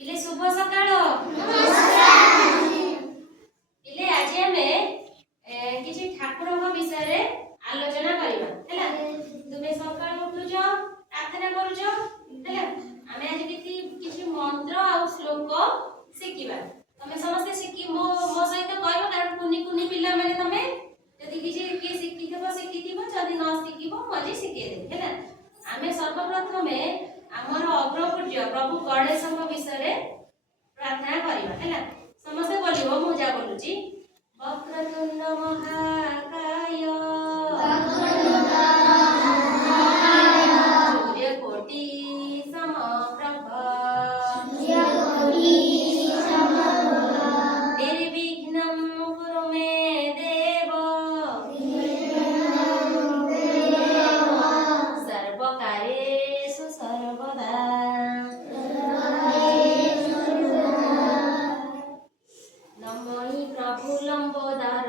ପିଲେ ଶୁଭ ସକାଳ। ପିଲେ ଆଜି ଆମେ କିଛି ଠାକୁରଙ୍କ ବିଷୟରେ ଆଲୋଚନା କରିବା ହେଲା। ତୁମେ ସକାଳୁ ଉଠୁଛ, ପ୍ରାର୍ଥନା କରୁଛ ହେଲା। ଆମେ ଆଜି କିଛି ମନ୍ତ୍ର ଆଉ ଶ୍ଲୋକ ଶିଖିବା। ତମେ ସମସ୍ତେ ମୋ ସହିତ କହିବ, କାରଣ କୁନି କୁନି ପିଲାମାନେ ତମେ ଯଦି କିଏ ଶିଖିଥିବ ଯଦି ନ ଶିଖିବ ମୁଁ ଆଜି ଶିଖେଇଦେବି ହେଲା। ଆମେ ସର୍ବପ୍ରଥମେ ଆମର ଅଗ୍ରପୂଜ୍ୟ ପ୍ରଭୁ ଗଣେଶଙ୍କ ବିଷୟରେ ପ୍ରାର୍ଥନା କରିବା ହେଲା। ସମସ୍ତେ ବୋଲିବ, ମୁଁ ଯା ବୋଲୁଛି। ବକ୍ରତୁଣ୍ଡ ମହାକାୟ ସୂର୍ଯ୍ୟକୋଟି ସମପ୍ରଭ निर्विघ्नं कुरु मे देव सर्वकार्येषु सर्वदा। नमोहि प्रभु लंबोदर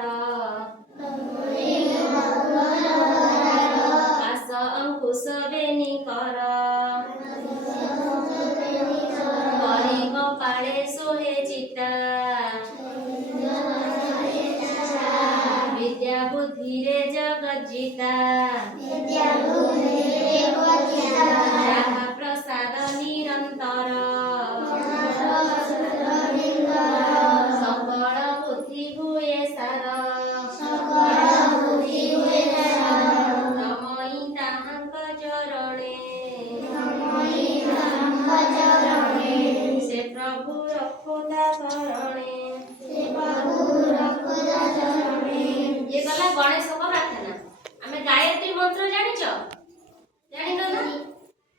आस अंकुश बेनिकर हरि कपाळे सोहे चिता विद्या बुद्धि रे जगत जीता राहा प्रसाद निरंतर सकल बुद्धि हुए सार नमोहि ताहांक चरणे से प्रभु रखोता शरणे। ये गला गणेश को प्रार्थना। आमे गायत्री मंत्र जानिछ? जानिनो ना?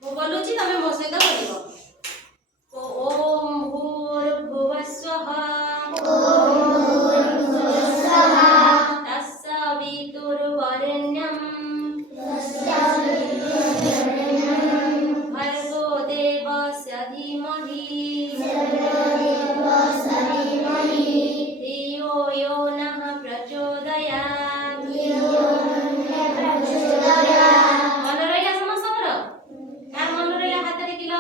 मु बोलुची तमे मो सहित बोलिबो। ओम भूर्भुवस्वः तत्सवितुर्वरेण्यं भर्गो देवस्य धीमहि धियो यो नः प्रचोदयात्। मन रहिला समस्तकर? कार मन रहिला हाथ टेकिल?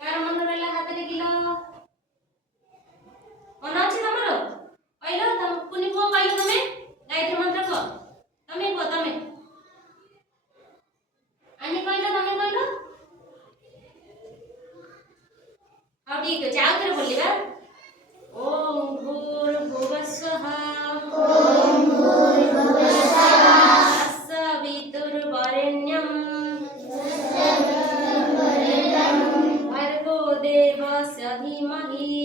कार मन रहिला हाथ टेकिल? मन अछि तमरो? कहलो तम कुनी को कहलो तमे गायत्री मंत्र को तमे आनी कहलो तमे कहलो। हां ठीक है, जाओ तेरे बोलिबा। ओम भूर्भुवस्वः तत्सवितुर्वरेण्यं भर्गो देवस्य धीमहि